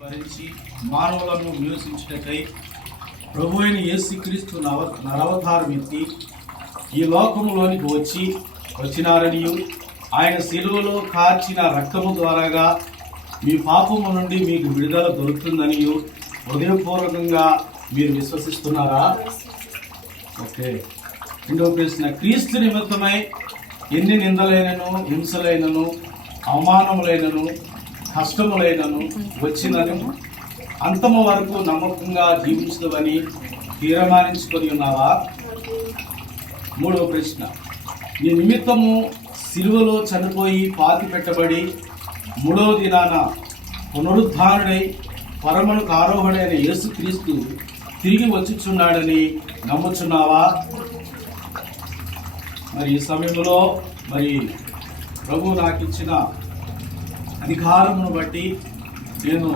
భరించి మానవులను నివసించుటకై ప్రభు అయిన యేసుక్రీస్తు నరవతారం ఎత్తి ఈ లోకములోనికి వచ్చినారనియు ఆయన శిలువలో కార్చిన రక్తము ద్వారాగా మీ పాపము నుండి మీకు విడుదల దొరుకుతుందనియు హృదయపూర్వకంగా మీరు విశ్వసిస్తున్నారా? ఓకే. రెండవ ప్రశ్న, క్రీస్తు నిమిత్తమై ఎన్ని నిందలైనను, హింసలైనను, అవమానములైనను, కష్టములైనను వచ్చినను అంతము వరకు నమ్మకంగా జీవించదని తీర్మానించుకొని ఉన్నావా? మూడవ ప్రశ్న, నీ నిమిత్తము సిలువలో చనిపోయి పాతి పెట్టబడి మూడవ దినాన పునరుద్ధానుడై పరమునకు ఆరోహణైన యేసుక్రీస్తు తిరిగి వచ్చుచున్నాడని నమ్ముచున్నావా? మరి ఈ సమయంలో ప్రభు నాకు ఇచ్చిన అధికారమును బట్టి నేను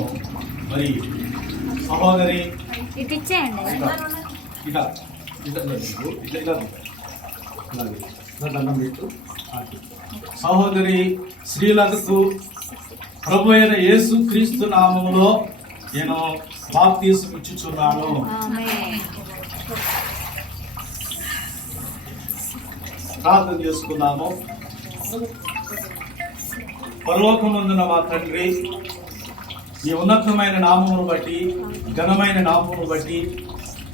సహోదరి సహోదరి శ్రీలతకు ప్రభు అయిన యేసు క్రీస్తు నామములో నేను బాప్తిసం ఇచ్చుచున్నాను. ప్రార్థన చేసుకున్నాము. పరలోకమందున మా తండ్రి, ఈ ఉన్నతమైన నామమును బట్టి, ఘనమైన నామమును బట్టి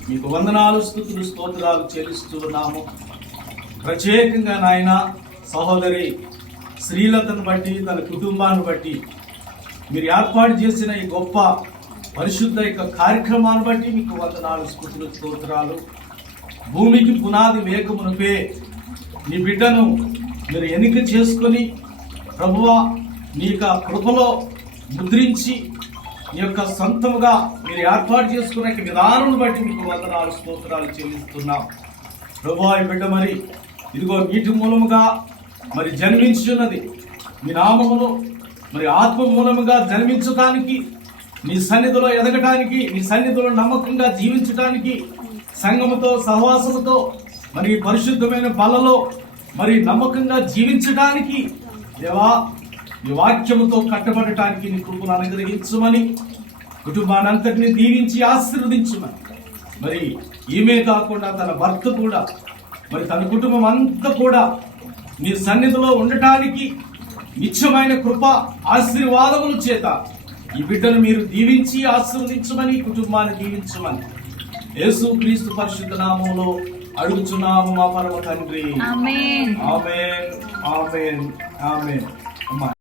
మీకు వందనాలు, స్తుతులు, స్తోత్రాలు చెల్లిస్తూ ఉన్నాము. ప్రత్యేకంగా నాయన సహోదరి శ్రీలతను బట్టి, తన కుటుంబాన్ని బట్టి మీరు ఏర్పాటు చేసిన ఈ గొప్ప పరిశుద్ధ కార్యక్రమాన్ని బట్టి మీకు వందనాలు, స్తుతులు, స్తోత్రాలు. భూమికి పునాది వేగమునపే నీ బిడ్డను మీరు ఎన్నిక చేసుకొని ప్రభువా నీ యొక్క కృపలో ముద్రించి నీ యొక్క సొంతముగా మీరు ఏర్పాటు చేసుకునే విధానం బట్టి మీకు వందనాలు, స్తోత్రాలు చెల్లిస్తున్నాం. ప్రభువా ఈ బిడ్డ ఇదిగో నీటి మూలముగా జన్మించున్నది. మీ నామములో ఆత్మ మూలముగా జన్మించడానికి, నీ సన్నిధిలో ఎదగటానికి, నీ సన్నిధిలో నమ్మకంగా జీవించడానికి, సంఘముతో సహవాసముతో పరిశుద్ధమైన బలలో నమ్మకంగా జీవించడానికి దేవా నీ వాక్యముతో కట్టబడటానికి నీ కృపను అనుగ్రహించమని, కుటుంబాన్ని అంతటిని దీవించి ఆశీర్వదించమని, ఈమె కాకుండా తన భర్త కూడా తన కుటుంబం అంతా కూడా నీ సన్నిధిలో ఉండటానికి నిత్యమైన కృప ఆశీర్వాదముల చేత ఈ బిడ్డను మీరు దీవించి ఆశీర్వదించమని, కుటుంబాన్ని దీవించమని యేసు క్రీస్తు పరిశుద్ధ నామములో అడుగుచున్నాము మా పరమ తండ్రి. ఆమేన్, ఆమేన్, ఆమేన్, ఆమేన్.